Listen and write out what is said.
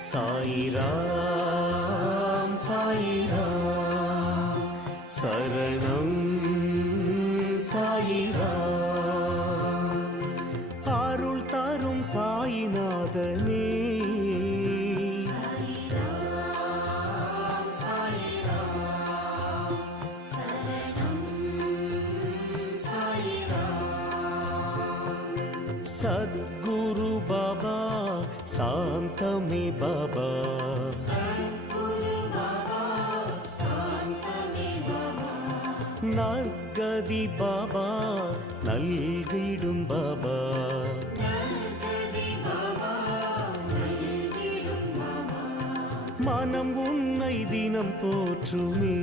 சாயிராம் சாயிராம் சரணம் சாயிராம் அருள் தரும் சாயிநாதனே सद्गुरु बाबा शांतमे बाबा नर्गदि बाबा नल्गिडुम बाबा मनम उन्नै दिनम पोற்றுமே